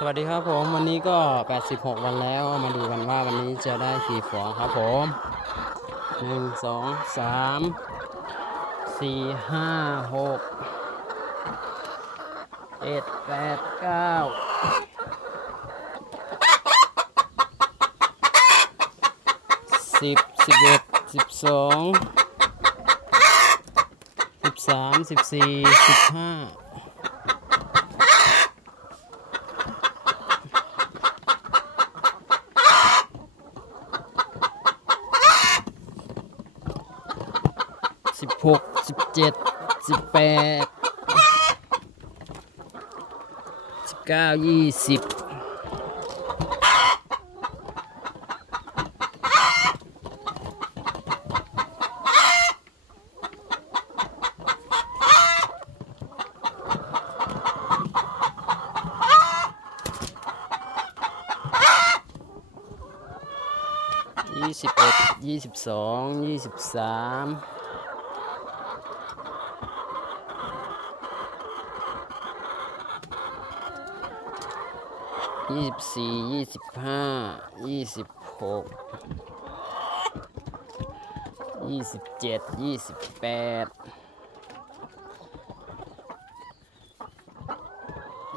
สวัสดีครับผมวันนี้ก็ 86 วันแล้วมาดูกันว่าวันนี้จะได้กี่ฟองครับผม 1 2 3 4 5 6 7 8 9 สิบสิบเอ็ดสิบสองสิบสามสิบสี่สิบห้าสิบหก สิบเจ็ดสิบแปดสิบเก้ายี่สิบยี่สิบเอ็ดยี่สิบสองยี่สิบสาม ยี่สิบสี่ยี่สิบห้ายี่สิบหกยี่สิบเจ็ดยี่สิบแปด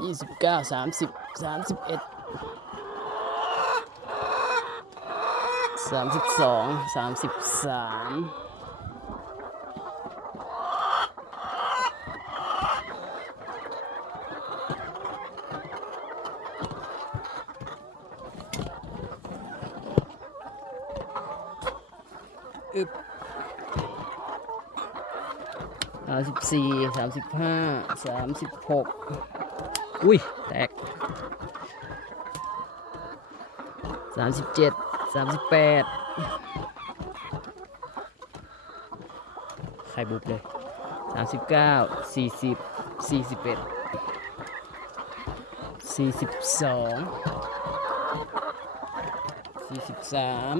ยี่สิบเก้าสามสิบสามสิบเอ็ดสามสิบสองสามสิบสามามสิบสี่สามสิบห้าสามสิบหกอุ้ย แตกสามสิบเจ็ดสามสิบแปดใครบุบเลยสามสิบเก้าสี่สิบสี่สิบเอ็ดสี่สิบสองสี่สิบสาม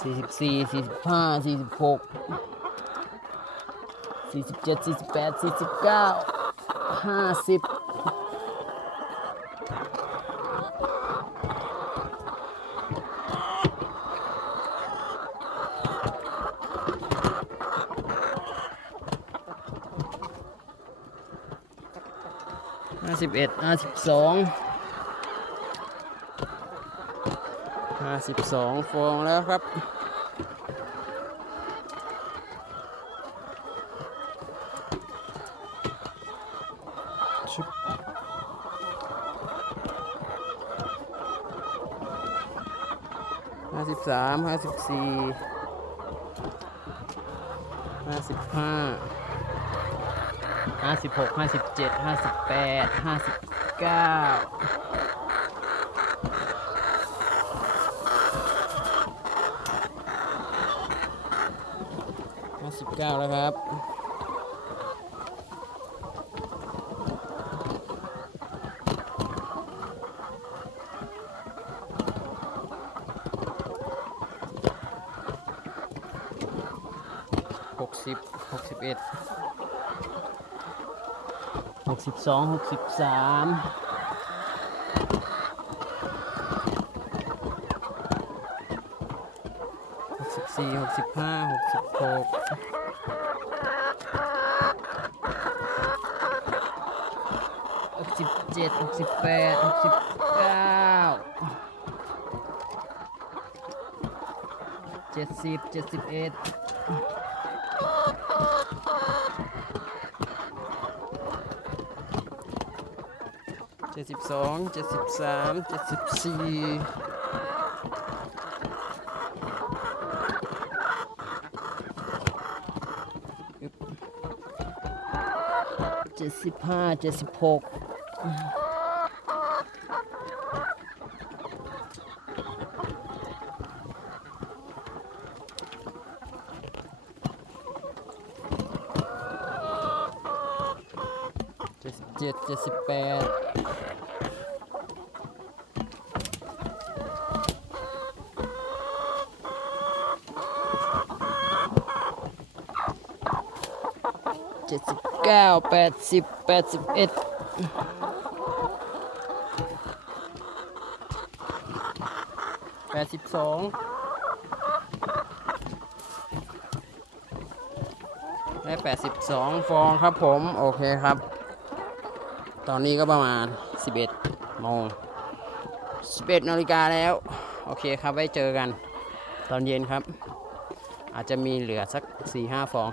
สี่สิบสี่สี่สิบห้าสี่สิบหก สี่สิบเจ็ดสี่สิบแปดสี่สิบเก้าห้าสิบห้าสิบเอ็ดห้าสิบสองห้าสิบสองฟองแล้วครับ ชุบห้าสิบสามห้าสิบสี่ห้าสิบห้าห้าสิบหกห้าสิบเจ็ดห้าสิบแปดห้าสิบเก้าห้าสิบเก้าแล้วครับ สิบหกสิบเอ็ดหกสิบสองหกสิบสามหกสิบสี่หกสิบห้าหกสิบหกหกสิบเจ็ดหกสิบแปดหกสิบเก้าเจ็ดสิบเจ็ดสิบเอ็ด เจ็ดสิบสองเจ็ดสิบสามเจ็ดสิบสี่เจ็ดสิบห้าเจ็ดสิบหก เจ็ดเจ็ดสิบแปดเจ็ดสิบเก้าแปดสิบแปดสิบเอ็ดแปดสิบสองได้แปดสิบสองฟองครับผม โอเคครับ ตอนนี้ก็ประมาณ 11โมง11นาฬิกาแล้ว โอเคครับไว้เจอกันตอนเย็นครับ อาจจะมีเหลือสัก 4-5 ฟอง